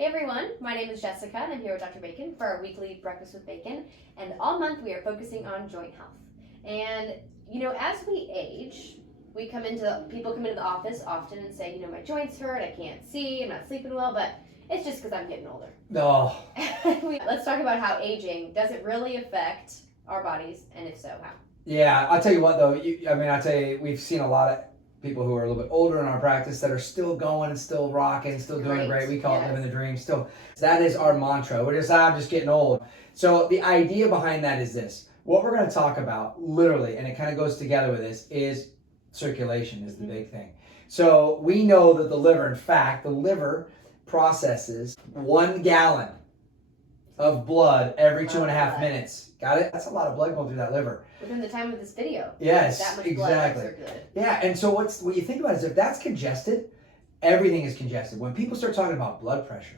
Hey everyone, my name is Jessica and I'm here with Dr. Bacon for our weekly Breakfast with Bacon. And all month we are focusing on joint health. And as we age, people come into the office often and say, my joints hurt, I can't see, I'm not sleeping well, but it's just because I'm getting older. No. Let's talk about how aging, does it really affect our bodies, and if so, how? Yeah, I'll tell you what though, I'll tell you, we've seen a lot of people who are a little bit older in our practice that are still going and still rocking, still doing great. We call it living the dream still. That is our mantra. I'm just getting old. So the idea behind that is this. What we're going to talk about, literally, and it kind of goes together with this, is circulation is the big thing. So we know that the liver processes 1 gallon of blood every 2.5 minutes. Got it? That's a lot of blood going through that liver. Within the time of this video. Yes, that much exactly. Blood circulated. Yeah, and so what you think about is if that's congested, everything is congested. When people start talking about blood pressure,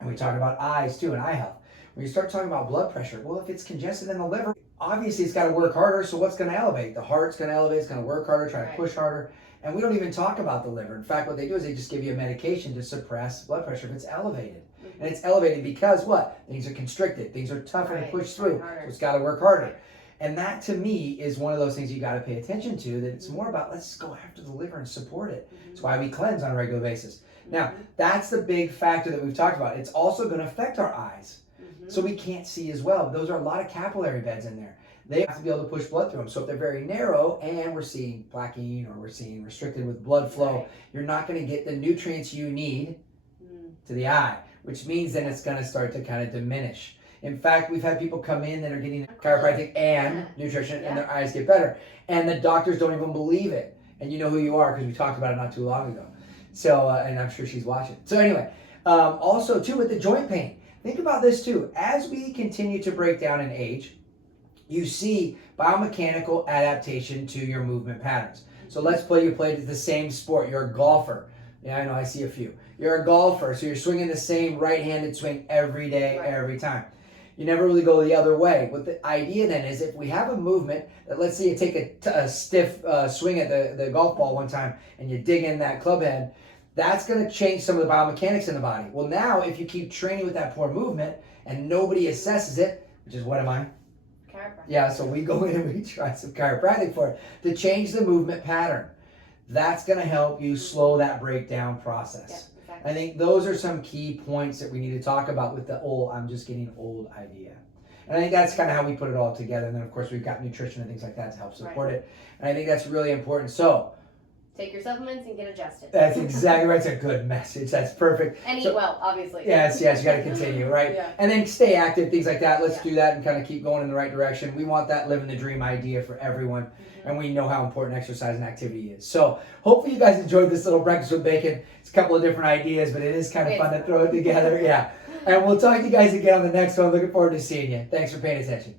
and we talk about eyes too and eye health, when you start talking about blood pressure, well, if it's congested in the liver, obviously it's got to work harder. So what's going to elevate? The heart's going to elevate. It's going to work harder, try to push harder. And we don't even talk about the liver. In fact, what they do is they just give you a medication to suppress blood pressure if it's elevated. And it's elevated because what? Things are constricted. Things are tougher to push through. So it's got to work harder. And that to me is one of those things you got to pay attention to, that it's more about let's go after the liver and support it. That's why we cleanse on a regular basis. Now, that's the big factor that we've talked about. It's also going to affect our eyes. So we can't see as well. Those are a lot of capillary beds in there. They have to be able to push blood through them. So if they're very narrow and we're seeing plaquing or we're seeing restricted with blood flow, you're not going to get the nutrients you need to the eye, which means then it's going to start to kind of diminish. In fact, we've had people come in that are getting chiropractic and nutrition and their eyes get better. And the doctors don't even believe it. And you know who you are because we talked about it not too long ago. So, and I'm sure she's watching. So anyway, also too with the joint pain, think about this too. As we continue to break down in age, you see biomechanical adaptation to your movement patterns. So let's play, you played the same sport. You're a golfer. Yeah, I know, I see a few. You're a golfer, so you're swinging the same right-handed swing every day, every time. You never really go the other way. But the idea then is if we have a movement that, let's say you take a stiff swing at the golf ball one time and you dig in that club head, that's going to change some of the biomechanics in the body. Well, now if you keep training with that poor movement and nobody assesses it, which is what am I? Chiropractic. Yeah, so we go in and we try some chiropractic for it to change the movement pattern. That's going to help you slow that breakdown process. Yep, exactly. I think those are some key points that we need to talk about with the I'm just getting old idea. And I think that's kind of how we put it all together. And then, of course, we've got nutrition and things like that to help support it. And I think that's really important. So take your supplements and get adjusted. That's exactly right. It's a good message. That's perfect. And eat well, obviously. Yes, you got to continue, right? And then stay active, things like that. Let's do that and kind of keep going in the right direction. We want that living the dream idea for everyone. And we know how important exercise and activity is. So hopefully you guys enjoyed this little breakfast with bacon. It's a couple of different ideas, but it is kind of fun to throw it together. Yeah. And we'll talk to you guys again on the next one. Looking forward to seeing you. Thanks for paying attention.